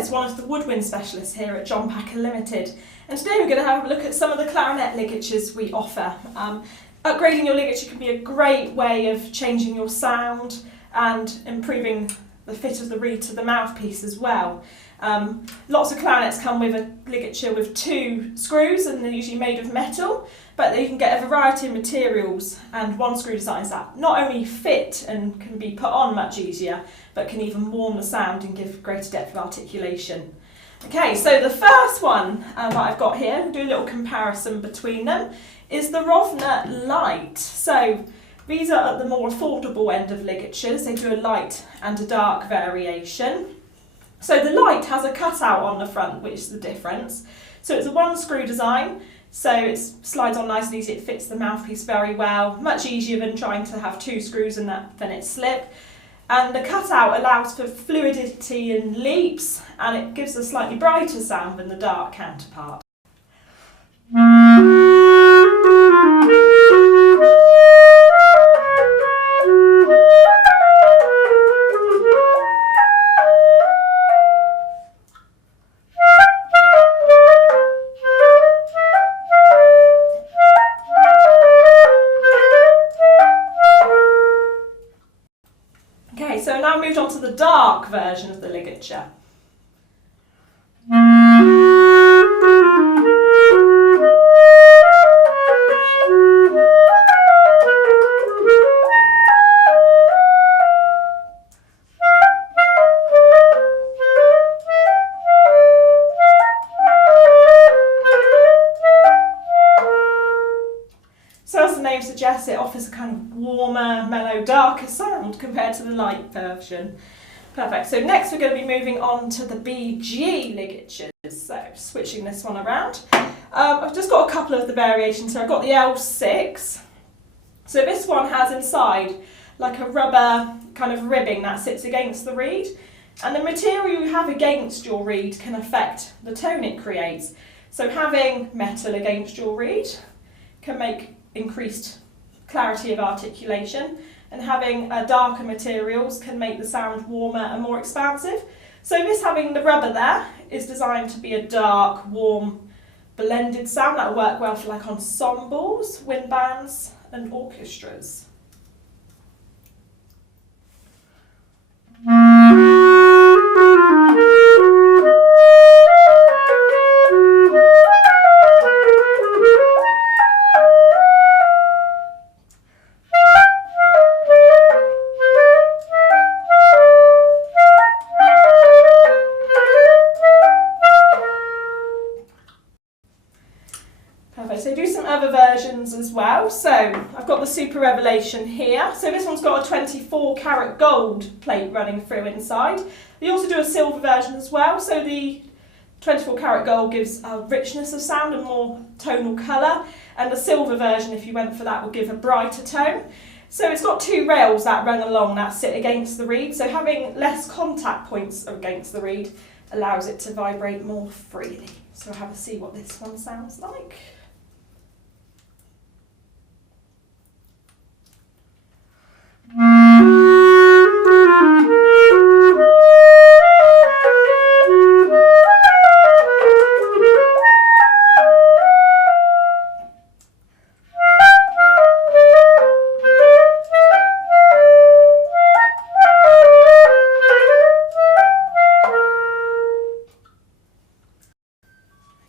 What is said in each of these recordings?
is one of the woodwind specialists here at John Packer Limited, and today we're going to have a look at some of the clarinet ligatures we offer. Upgrading your ligature can be a great way of changing your sound and improving the fit of the reed to the mouthpiece as well. Lots of clarinets come with a ligature with 2 screws, and they're usually made of metal, but you can get a variety of materials and one screw designs that not only fit and can be put on much easier, but can even warm the sound and give greater depth of articulation. Okay, so the first one that I've got here, we'll do a little comparison between them, is the Rovner Light. So these are at the more affordable end of ligatures. They do a light and a dark variation. So the light has a cutout on the front, which is the difference. So it's a 1 screw design, so it slides on nice and easy, it fits the mouthpiece very well, much easier than trying to have 2 screws and then it slip. And the cutout allows for fluidity in leaps, and it gives a slightly brighter sound than the dark counterpart. Okay, so now moved on to the dark version of the ligature. So as the name suggests, it offers a kind of warmer, mellow, darker sound compared to the light version. Perfect. So next we're going to be moving on to the BG ligatures. So switching this one around. I've just got a couple of the variations. So I've got the L6. So this one has inside like a rubber kind of ribbing that sits against the reed. And the material you have against your reed can affect the tone it creates. So having metal against your reed can make increased clarity of articulation, and having darker materials can make the sound warmer and more expansive. So this, having the rubber there, is designed to be a dark, warm, blended sound that will work well for like ensembles, wind bands and orchestras. Perfect, so do some other versions as well. So I've got the Super Revelation here. So this one's got a 24 karat gold plate running through inside. They also do a silver version as well. So the 24 karat gold gives a richness of sound and more tonal colour. And the silver version, if you went for that, will give a brighter tone. So it's got 2 rails that run along that sit against the reed. So having less contact points against the reed allows it to vibrate more freely. So have a see what this one sounds like.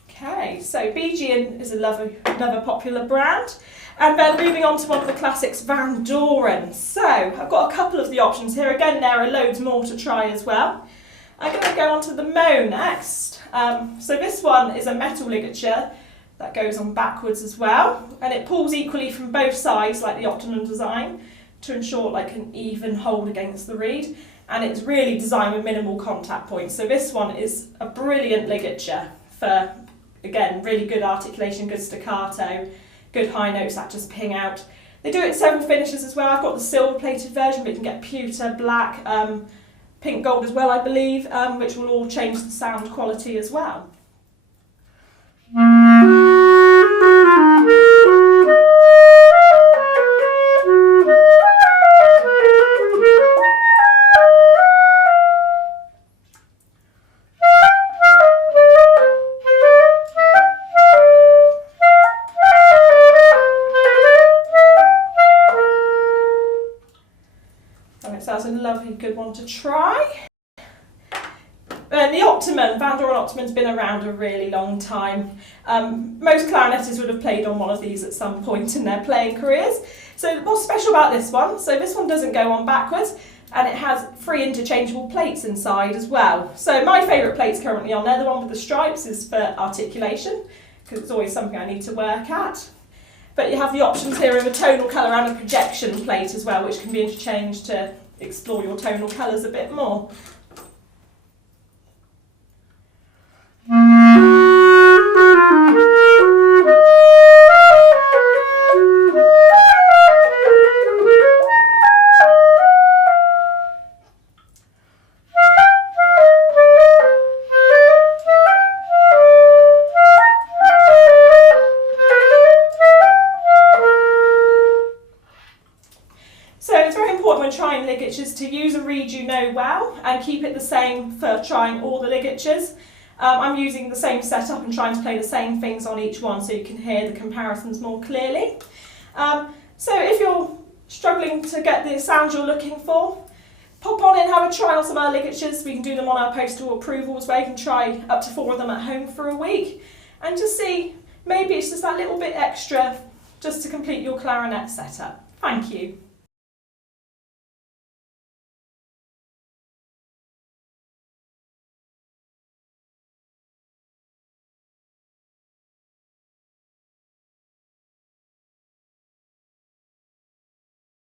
Okay, so BG is another popular brand. And then moving on to one of the classics, Van Doren. So I've got a couple of the options here. Again, there are loads more to try as well. I'm going to go on to the Mo next. So this one is a metal ligature that goes on backwards as well. And it pulls equally from both sides, like the Optimum design, to ensure like an even hold against the reed. And it's really designed with minimal contact points. So this one is a brilliant ligature for, again, really good articulation, good staccato, good high notes that just ping out. They do it in several finishes as well. I've got the silver plated version, but you can get pewter, black, pink gold as well, I believe, which will all change the sound quality as well. lovely good one to try. And the Optimum, Van Doren Optimum's been around a really long time. Most clarinetists would have played on one of these at some point in their playing careers. So what's special about this one? So this one doesn't go on backwards, and it has 3 interchangeable plates inside as well. So my favourite plates currently on there, the one with the stripes, is for articulation, because it's always something I need to work at. But you have the options here of a tonal colour and a projection plate as well, which can be interchanged to explore your tonal colours a bit more. So it's very important when trying ligatures to use a reed you know well and keep it the same for trying all the ligatures. I'm using the same setup and trying to play the same things on each one so you can hear the comparisons more clearly. So if you're struggling to get the sound you're looking for, pop on in, have a try on some of our ligatures. We can do them on our postal approvals where you can try up to 4 of them at home for a week and just see, maybe it's just that little bit extra just to complete your clarinet setup. Thank you.